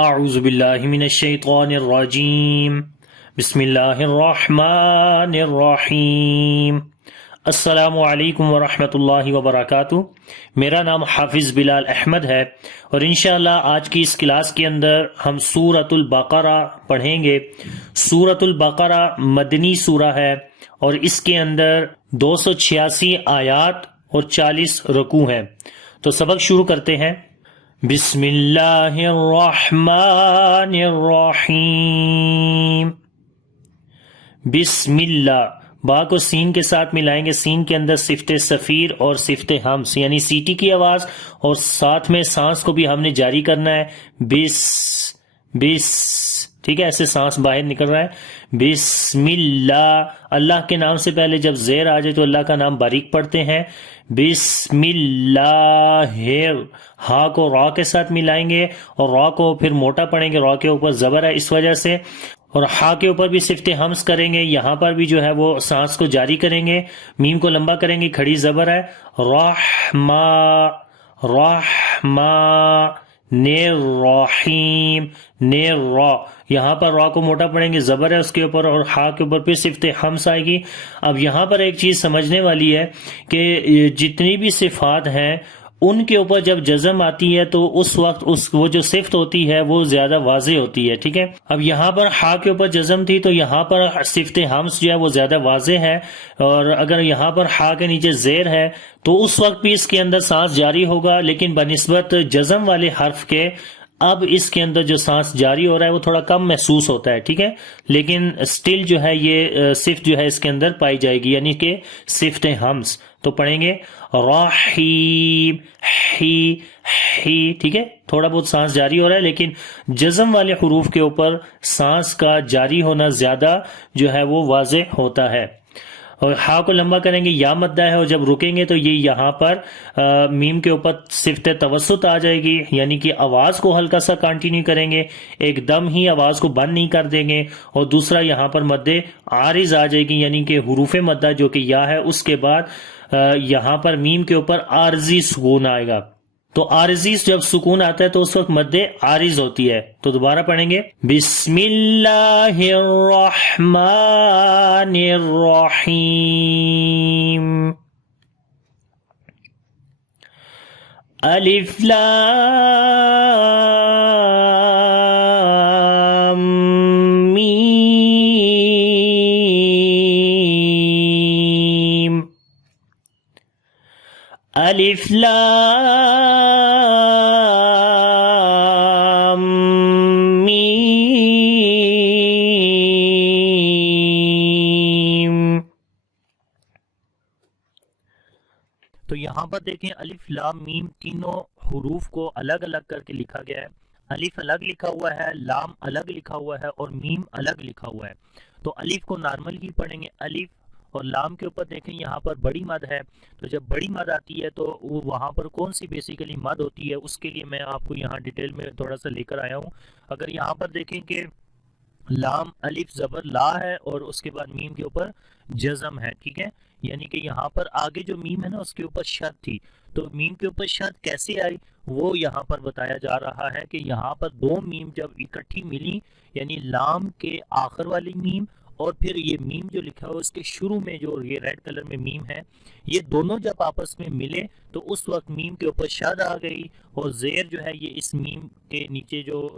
اعوذ باللہ من الشیطان الرجیم بسم اللہ الرحمن الرحیم۔ السلام علیکم ورحمۃ اللہ وبرکاتہ۔ میرا نام حافظ بلال احمد ہے اور انشاءاللہ آج کی اس کلاس کے اندر ہم سورۃ البقرہ پڑھیں گے۔ سورۃ البقرہ مدنی سورہ ہے اور اس کے اندر 286 آیات اور 40 رکوع ہیں۔ تو سبق شروع کرتے ہیں۔ بسم اللہ الرحمن الرحیم۔ بسم اللہ، با کو سین کے ساتھ ملائیں گے۔ سین کے اندر صفت صفیر اور صفت ہمس یعنی سیٹی کی آواز، اور ساتھ میں سانس کو بھی ہم نے جاری کرنا ہے۔ بس بس، ٹھیک ہے، ایسے سانس باہر نکل رہا ہے۔ بسم اللہ، اللہ کے نام سے پہلے جب زیر آ جائے تو اللہ کا نام باریک پڑھتے ہیں۔ بسم اللہ، ہا کو را کے ساتھ ملائیں گے اور را کو پھر موٹا پڑھیں گے، را کے اوپر زبر ہے اس وجہ سے، اور ہا کے اوپر بھی صفت ہمس کریں گے، یہاں پر بھی جو ہے وہ سانس کو جاری کریں گے، میم کو لمبا کریں گے، کھڑی زبر ہے۔ رحما رحما نیر رحیم نیر را، یہاں پر را کو موٹا پڑھیں گے، زبر ہے اس کے اوپر، اور ہا کے اوپر پھر صفت ہمس آئے گی۔ اب یہاں پر ایک چیز سمجھنے والی ہے کہ جتنی بھی صفات ہیں ان کے اوپر جب جزم آتی ہے تو اس وقت وہ جو صفت ہوتی ہے وہ زیادہ واضح ہوتی ہے، ٹھیک ہے۔ اب یہاں پر ہا کے اوپر جزم تھی تو یہاں پر صفت ہمس جو ہے وہ زیادہ واضح ہے، اور اگر یہاں پر ہا کے نیچے زیر ہے تو اس وقت بھی اس کے اندر سانس جاری ہوگا، لیکن بنسبت جزم والے حرف کے اب اس کے اندر جو سانس جاری ہو رہا ہے وہ تھوڑا کم محسوس ہوتا ہے، ٹھیک ہے، لیکن سٹل جو ہے یہ صفت جو ہے اس کے اندر پائی جائے گی، یعنی کہ صفت ہمس۔ تو پڑھیں گے رحیم ہی، ٹھیک ہے، تھوڑا بہت سانس جاری ہو رہا ہے، لیکن جزم والے حروف کے اوپر سانس کا جاری ہونا زیادہ جو ہے وہ واضح ہوتا ہے۔ اور ہا کو لمبا کریں گے، یا مدہ ہے، اور جب رکیں گے تو یہ یہاں پر میم کے اوپر صفت توسط آ جائے گی، یعنی کہ آواز کو ہلکا سا کنٹینیو کریں گے، ایک دم ہی آواز کو بند نہیں کر دیں گے، اور دوسرا یہاں پر مد عارض آ جائے گی، یعنی کہ حروف مدہ جو کہ یا ہے اس کے بعد یہاں پر میم کے اوپر عارضی سکون آئے گا۔ تو عارضی جب سکون آتا ہے تو اس وقت مد عارض ہوتی ہے۔ تو دوبارہ پڑھیں گے، بسم اللہ الرحمن الرحیم، الف لام میم، الف لام میم۔ تو یہاں پر دیکھیں الف لام میم تینوں حروف کو الگ الگ کر کے لکھا گیا ہے۔ الف الگ لکھا ہوا ہے، لام الگ لکھا ہوا ہے، اور میم الگ لکھا ہوا ہے۔ تو الف کو نارمل ہی پڑھیں گے، الف، اور لام کے اوپر دیکھیں یہاں پر بڑی مد ہے، تو جب بڑی مد آتی ہے تو وہاں پر کون سی بیسیکلی مد ہوتی ہے اس کے لیے میں آپ کو یہاں ڈیٹیل میں تھوڑا سا لے کر آیا ہوں۔ اگر یہاں پر دیکھیں کہ لام الف زبر لا ہے اور اس کے بعد میم کے اوپر جزم ہے، ٹھیک ہے، یعنی کہ یہاں پر آگے جو میم ہے نا اس کے اوپر شد تھی، تو میم کے اوپر شد کیسے آئی وہ یہاں پر بتایا جا رہا ہے کہ یہاں پر دو میم جب اکٹھی ملی، یعنی لام کے آخر والی میم اور پھر یہ میم جو لکھا ہوا اس کے شروع میں جو یہ ریڈ کلر میں میم ہے، یہ دونوں جب آپس میں ملے تو اس وقت میم کے اوپر شد آ گئی، اور زیر جو ہے یہ اس میم کے نیچے جو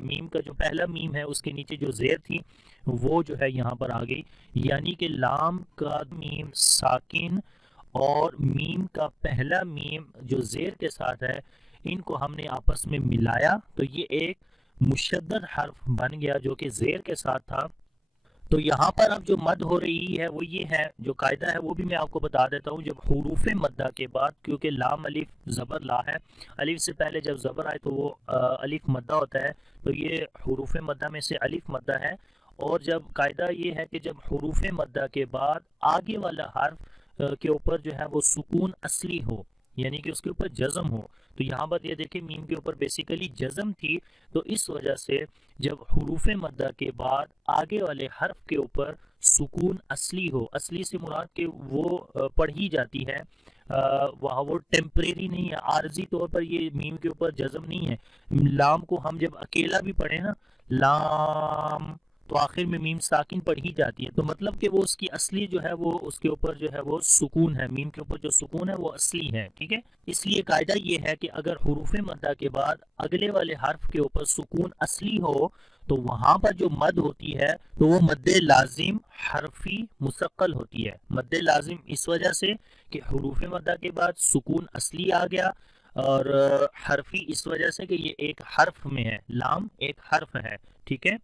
میم کا جو پہلا میم ہے اس کے نیچے جو زیر تھی وہ جو ہے یہاں پر آ گئی، یعنی کہ لام کا میم ساکن اور میم کا پہلا میم جو زیر کے ساتھ ہے ان کو ہم نے آپس میں ملایا تو یہ ایک مشدد حرف بن گیا جو کہ زیر کے ساتھ تھا۔ تو یہاں پر اب جو مد ہو رہی ہے وہ یہ ہے، جو قاعدہ ہے وہ بھی میں آپ کو بتا دیتا ہوں۔ جب حروف مدہ کے بعد، کیونکہ لام الف زبر لا ہے، الف سے پہلے جب زبر آئے تو وہ الف مدہ ہوتا ہے، تو یہ حروف مدہ میں سے الف مدہ ہے، اور جب قاعدہ یہ ہے کہ جب حروف مدہ کے بعد آگے والا حرف کے اوپر جو ہے وہ سکون اصلی ہو، یعنی کہ اس کے اوپر جزم ہو. تو یہاں پر یہ دیکھیں میم کے اوپر بیسیکلی جزم تھی، تو اس وجہ سے جب حروف مدہ کے بعد آگے والے حرف کے اوپر سکون اصلی ہو، اصلی سے مراد کہ وہ پڑھی جاتی ہے، وہاں وہ ٹیمپریری نہیں ہے، عارضی طور پر یہ میم کے اوپر جزم نہیں ہے. لام کو ہم جب اکیلا بھی پڑھیں نا، لام، تو آخر میں میم ساکن پڑھی جاتی ہے، تو مطلب کہ وہ اس کی اصلی جو ہے وہ اس کے اوپر جو ہے وہ سکون ہے، میم کے اوپر جو سکون ہے وہ اصلی ہے. ٹھیک ہے، اس لیے قاعدہ یہ ہے کہ اگر حروف مدہ کے بعد اگلے والے حرف کے اوپر سکون اصلی ہو تو وہاں پر جو مد ہوتی ہے تو وہ مد لازم حرفی مستقل ہوتی ہے. مد لازم اس وجہ سے کہ حروف مدہ کے بعد سکون اصلی آ گیا، اور حرفی اس وجہ سے کہ یہ ایک حرف میں ہے، لام ایک حرف ہے. ٹھیک ہے،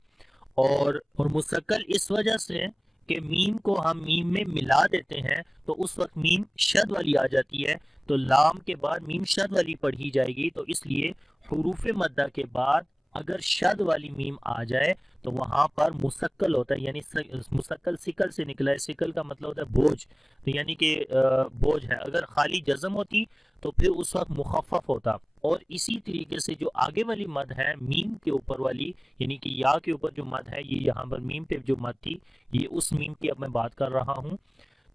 اور مستقل اس وجہ سے کہ میم کو ہم میم میں ملا دیتے ہیں تو اس وقت میم شد والی آ جاتی ہے، تو لام کے بعد میم شد والی پڑھی جائے گی. تو اس لیے حروف مدہ کے بعد اگر شد والی میم آ جائے تو وہاں پر مستقل ہوتا ہے، یعنی مستقل سکل سے نکلا ہے، سکل کا مطلب ہوتا ہے بوجھ، تو یعنی کہ بوجھ ہے. اگر خالی جزم ہوتی تو پھر اس وقت مخفف ہوتا. اور اسی طریقے سے جو آگے والی مد ہے میم کے اوپر والی، یعنی کہ یا کے اوپر جو مد ہے، یہ یہاں پر میم پہ جو مد تھی یہ اس میم کی اب میں بات کر رہا ہوں.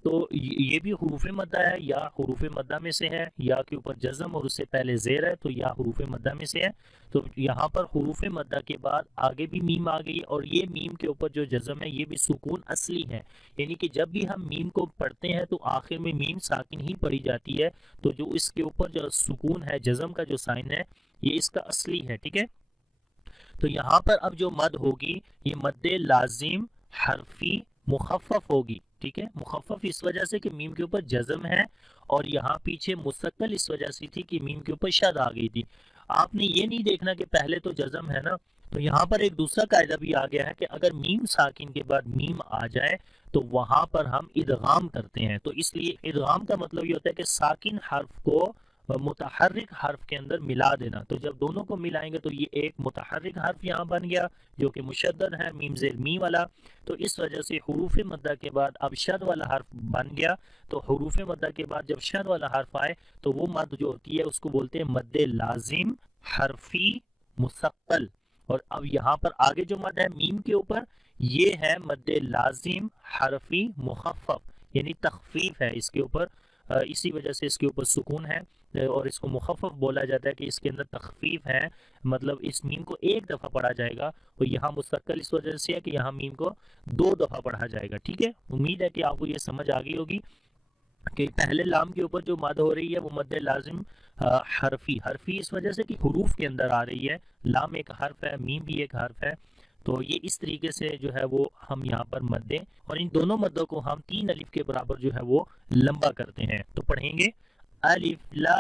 تو یہ بھی حروف مدہ ہے، یا حروف مدہ میں سے ہے، یا کے اوپر جزم اور اس سے پہلے زیر ہے تو یا حروف مدہ میں سے ہے. تو یہاں پر حروف مدہ کے بعد آگے بھی میم آ گئی، اور یہ میم کے اوپر جو جزم ہے یہ بھی سکون اصلی ہے، یعنی کہ جب بھی ہم میم کو پڑھتے ہیں تو آخر میں میم ساکن ہی پڑھی جاتی ہے. تو جو اس کے اوپر جو سکون ہے، جزم کا جو سائن ہے، یہ اس کا اصلی ہے. ٹھیک ہے، تو یہاں پر اب جو مد ہوگی یہ مد لازم حرفی مخفف ہوگی. ٹھیک ہے، مخفف اس وجہ سے کہ میم کے اوپر جزم ہے، اور یہاں پیچھے مستقل اس وجہ سے تھی کہ میم کے اوپر شد آ گئی تھی. آپ نے یہ نہیں دیکھنا کہ پہلے تو جزم ہے نا، تو یہاں پر ایک دوسرا قاعدہ بھی آ گیا ہے کہ اگر میم ساکن کے بعد میم آ جائے تو وہاں پر ہم ادغام کرتے ہیں. تو اس لیے ادغام کا مطلب یہ ہوتا ہے کہ ساکن حرف کو متحرک حرف کے اندر ملا دینا. تو جب دونوں کو ملائیں گے تو یہ ایک متحرک حرف یہاں بن گیا جو کہ مشدد ہے، میم زیر می والا. تو اس وجہ سے حروف مدہ کے بعد اب شد والا حرف بن گیا. تو حروف مدہ کے بعد جب شد والا حرف آئے تو وہ مد جو ہوتی ہے اس کو بولتے ہیں مد لازم حرفی مستقل. اور اب یہاں پر آگے جو مد ہے میم کے اوپر یہ ہے مد لازم حرفی مخفف، یعنی تخفیف ہے اس کے اوپر، اسی وجہ سے اس کے اوپر سکون ہے اور اس کو مخفف بولا جاتا ہے کہ اس کے اندر تخفیف ہے. مطلب اس میم کو ایک دفعہ پڑھا جائے گا، اور یہاں مستقل اس وجہ سے ہے کہ یہاں میم کو 2 دفعہ پڑھا جائے گا. ٹھیک ہے، امید ہے کہ آپ کو یہ سمجھ آ گئی ہوگی کہ پہلے لام کے اوپر جو مد ہو رہی ہے وہ مد لازم حرفی اس وجہ سے کہ حروف کے اندر آ رہی ہے. لام ایک حرف ہے، میم بھی ایک حرف ہے. تو یہ اس طریقے سے جو ہے وہ ہم یہاں پر مد دیں، اور ان دونوں مدوں کو ہم 3 الف کے برابر جو ہے وہ لمبا کرتے ہیں. تو پڑھیں گے الف لام،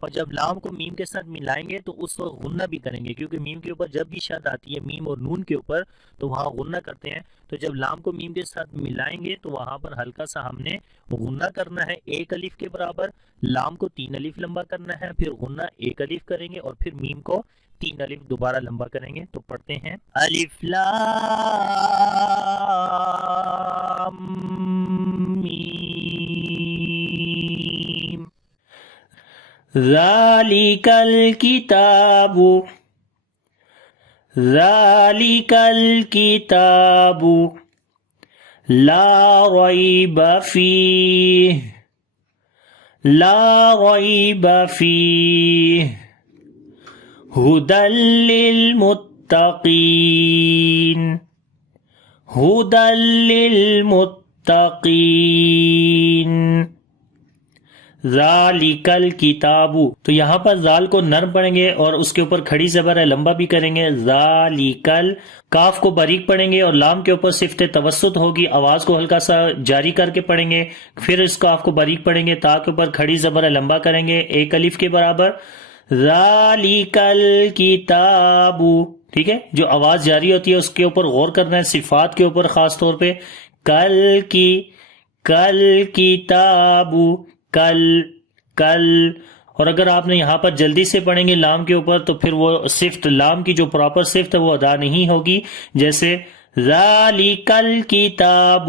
اور جب لام کو میم کے ساتھ ملائیں گے تو اس وقت غنہ بھی کریں گے، کیونکہ میم کے اوپر جب بھی شد آتی ہے میم اور نون کے اوپر تو وہاں غنہ کرتے ہیں. تو جب لام کو میم کے ساتھ ملائیں گے تو وہاں پر ہلکا سا ہم نے غنہ کرنا ہے 1 الف کے برابر، لام کو 3 الف لمبا کرنا ہے، پھر غنہ 1 الف کریں گے، اور پھر میم کو 3 الف دوبارہ لمبا کریں گے. تو پڑھتے ہیں الف لام میم ذالک الکتاب ذالک الکتاب لا ریب فیہ لا ریب فیہ ھدی للمتقین ھدی للمتقین. ذالک الکتاب، تو یہاں پر ذال کو نرم پڑھیں گے اور اس کے اوپر کھڑی زبر ہے، لمبا بھی کریں گے. ذالک، کاف کو باریک پڑھیں گے اور لام کے اوپر صفت توسط ہوگی، آواز کو ہلکا سا جاری کر کے پڑھیں گے. پھر اس کاف کو باریک پڑھیں گے، تا کے اوپر کھڑی زبر ہے، لمبا کریں گے 1 الف کے برابر. ذالک الکتاب، ٹھیک ہے، جو آواز جاری ہوتی ہے اس کے اوپر غور کرنا ہے، صفات کے اوپر خاص طور پہ. کل کتاب، کل، اور اگر آپ نے یہاں پر جلدی سے پڑھیں گے لام کے اوپر تو پھر وہ صفت، لام کی جو پراپر صفت ہے وہ ادا نہیں ہوگی. جیسے ذالک الکتاب،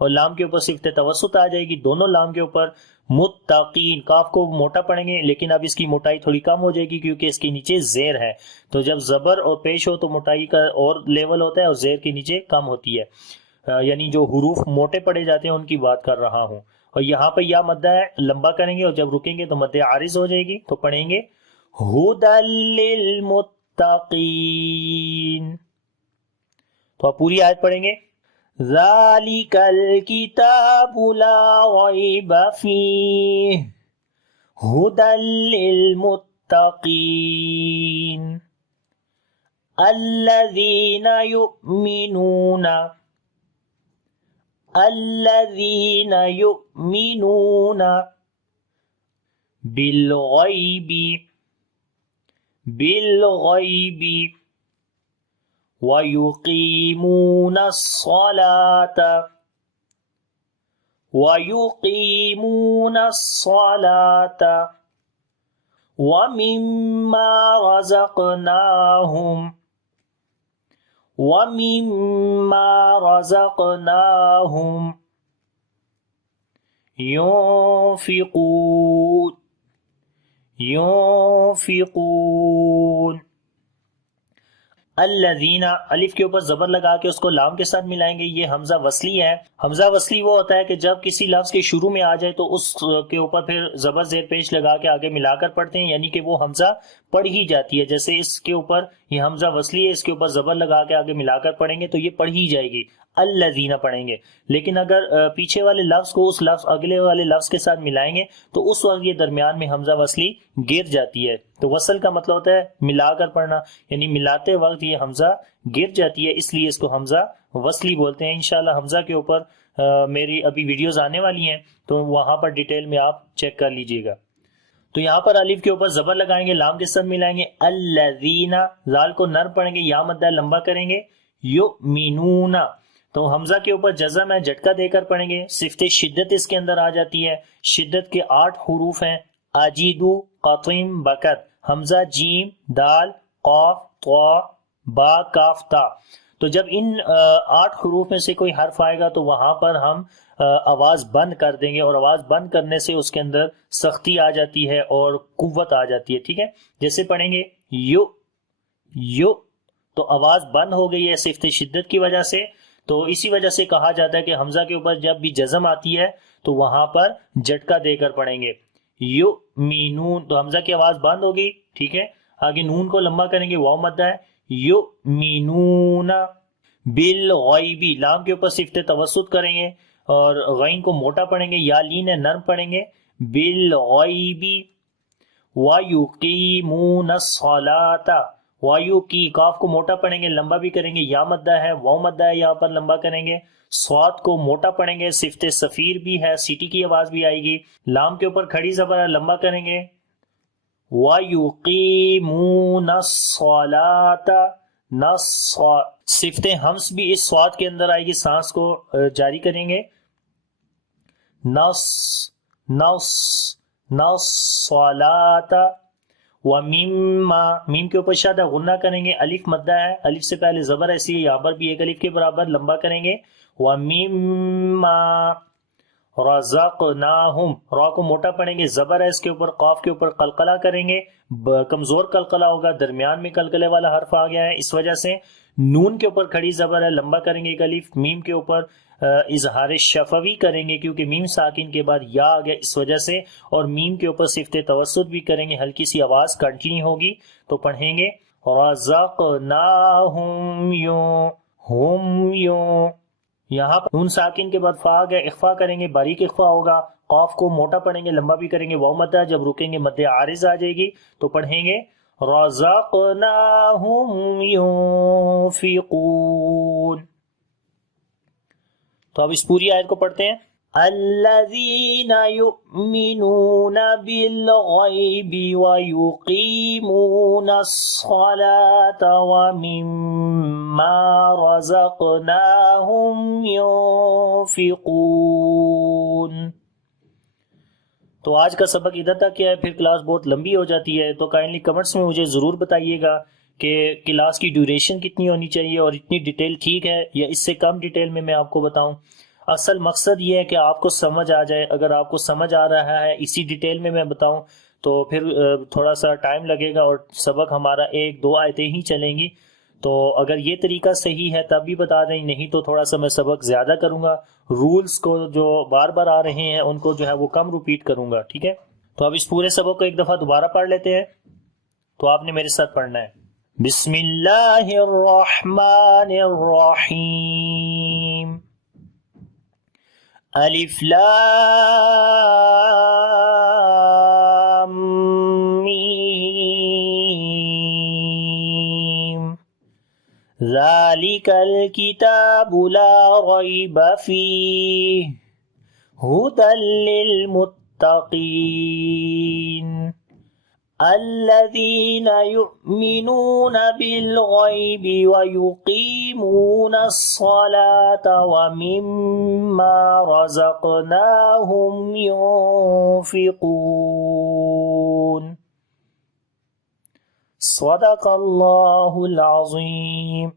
اور لام کے اوپر صفت توسط آ جائے گی دونوں لام کے اوپر. متقین کاف کو موٹا پڑھیں گے لیکن اب اس کی موٹائی تھوڑی کم ہو جائے گی کیونکہ اس کے نیچے زیر ہے. تو جب زبر اور پیش ہو تو موٹائی کا اور لیول ہوتا ہے اور زیر کے نیچے کم ہوتی ہے. یعنی جو حروف موٹے پڑے جاتے ہیں ان کی بات کر رہا ہوں. اور یہاں پہ یا مدہ ہے لمبا کریں گے اور جب رکیں گے تو مد عارض ہو جائے گی. تو پڑھیں گے ھدی للمتقین. تو آپ پوری آیت پڑھیں گے. ذالک الکتاب لا ریب فیہ ھدی للمتقین الذین یؤمنون بالغیب وَيُقِيمُونَ الصَّلَاةَ وَمِمَّا رَزَقْنَاهُمْ يُنْفِقُونَ. الذین الف کے اوپر زبر لگا کے اس کو لام کے ساتھ ملائیں گے. یہ حمزہ وصلی ہے. حمزہ وصلی وہ ہوتا ہے کہ جب کسی لفظ کے شروع میں آ جائے تو اس کے اوپر پھر زبر زیر پیش لگا کے آگے ملا کر پڑھتے ہیں یعنی کہ وہ حمزہ پڑھ ہی جاتی ہے. جیسے اس کے اوپر یہ حمزہ وصلی ہے اس کے اوپر زبر لگا کے آگے ملا کر پڑھیں گے تو یہ پڑھ ہی جائے گی. الذین پڑھیں گے. لیکن اگر پیچھے والے لفظ کو اس لفظ اگلے والے لفظ کے ساتھ ملائیں گے تو اس وقت یہ درمیان میں حمزہ وصلی گر جاتی ہے. تو وصل کا مطلب ہوتا ہے ملا کر پڑھنا یعنی ملاتے وقت یہ حمزہ گر جاتی ہے اس لیے اس کو حمزہ وصلی بولتے ہیں. انشاءاللہ حمزہ کے اوپر میری ابھی ویڈیوز آنے والی ہیں تو وہاں پر ڈیٹیل میں آپ چیک کر لیجئے گا. تو یہاں پر الف کے اوپر زبر لگائیں گے لام کے ساتھ ملائیں گے. الذین زال کو نرم پڑھیں گے یا مدہ لمبا کریں گے. یؤمنون تو حمزہ کے اوپر جزم ہے جھٹکا دے کر پڑھیں گے. صفت شدت اس کے اندر آ جاتی ہے. شدت کے 8 حروف ہیں. اجیدو قطیم بکت حمزہ جیم دال قاف طا با کاف تا. تو جب ان 8 حروف میں سے کوئی حرف آئے گا تو وہاں پر ہم آواز بند کر دیں گے اور آواز بند کرنے سے اس کے اندر سختی آ جاتی ہے اور قوت آ جاتی ہے. ٹھیک ہے جیسے پڑھیں گے یو تو آواز بند ہو گئی ہے صفت شدت کی وجہ سے. تو اسی وجہ سے کہا جاتا ہے کہ حمزہ کے اوپر جب بھی جزم آتی ہے تو وہاں پر جھٹکا دے کر پڑھیں گے. یؤمنون تو حمزہ کی آواز بند ہوگی. ٹھیک ہے آگے نون کو لمبا کریں گے واو مدہ ہے. یؤمنون بالغیب لام کے اوپر صفت توسط کریں گے اور غین کو موٹا پڑھیں گے. یا لین نرم پڑھیں گے. بالغیب وَيُقِيمُونَ الصَّلَاةَ وایو کی کاف کو موٹا پڑھیں گے لمبا بھی کریں گے. یا مدہ ہے واو مدہ ہے یہاں پر لمبا کریں گے. صاد کو موٹا پڑھیں گے صفت صفیر بھی ہے سیٹی کی آواز بھی آئے گی. لام کے اوپر کھڑی زبر ہے لمبا کریں گے. وَيُقِيمُونَ الصَّلَاةَ صفت ہمس بھی اس صاد کے اندر آئے گی. سانس کو جاری کریں گے. صَلَاةَ وَمِمَّا میم کے اوپر شادہ غنہ کریں گے. الف مدہ ہے الف سے پہلے زبر ایسی ہے یہاں پر بھی ایک الف کے برابر لمبا کریں گے. وَمِمَّا رَزَقْنَاهُمْ را کو موٹا پڑھیں گے زبر ہے اس کے اوپر قاف کے اوپر قلقلہ کریں گے. کمزور قلقلہ ہوگا درمیان میں قلقلے والا حرف آ گیا ہے اس وجہ سے. نون کے اوپر کھڑی زبر ہے لمبا کریں گے ایک الف. میم کے اوپر اظہار شفوی کریں گے کیونکہ میم ساکن کے بعد یا آ گیا اس وجہ سے. اور میم کے اوپر صفت توسط بھی کریں گے ہلکی سی آواز کنٹینیو ہوگی. تو پڑھیں گے رَزَقْنَاهُمْ یوں یہاں پر نون ساکن کے بعد فا آ گیا اخفا کریں گے باریک اخفا ہوگا. قاف کو موٹا پڑھیں گے لمبا بھی کریں گے. واو مدہ جب رکیں گے مد عارض آ جائے گی. تو پڑھیں گے رَزَقْنَاهُمْ يُنْفِقُونَ. تو اب اس پوری آیت کو پڑھتے ہیں. الذین یؤمنون بالغیب ویقیمون الصلاة ومما رزقناہم ينفقون. تو آج کا سبق ادھر تک کیا ہے پھر کلاس بہت لمبی ہو جاتی ہے تو کائنڈلی کمنٹس میں مجھے ضرور بتائیے گا کہ کلاس کی ڈیوریشن کتنی ہونی چاہیے اور اتنی ڈیٹیل ٹھیک ہے یا اس سے کم ڈیٹیل میں آپ کو بتاؤں. اصل مقصد یہ ہے کہ آپ کو سمجھ آ جائے. اگر آپ کو سمجھ آ رہا ہے اسی ڈیٹیل میں بتاؤں تو پھر تھوڑا سا ٹائم لگے گا اور سبق ہمارا 1-2 آیتیں ہی چلیں گی. تو اگر یہ طریقہ صحیح ہے تب بھی بتا دیں، نہیں تو تھوڑا سا میں سبق زیادہ کروں گا. رولز کو جو بار بار آ رہے ہیں ان کو جو ہے وہ کم ریپیٹ کروں گا. ٹھیک ہے، تو اب اس پورے سبق کو ایک دفعہ دوبارہ پڑھ لیتے ہیں. تو آپ نے میرے ساتھ پڑھنا ہے. بسم اللہ الرحمن الرحیم. الف لام میم. ذالک الکتاب لا ریب فیہ ھدی للمتقین الذین یؤمنون بالغیب ویقیمون الصلاة ومما رزقناہم ینفقون. صدق اللہ العظیم.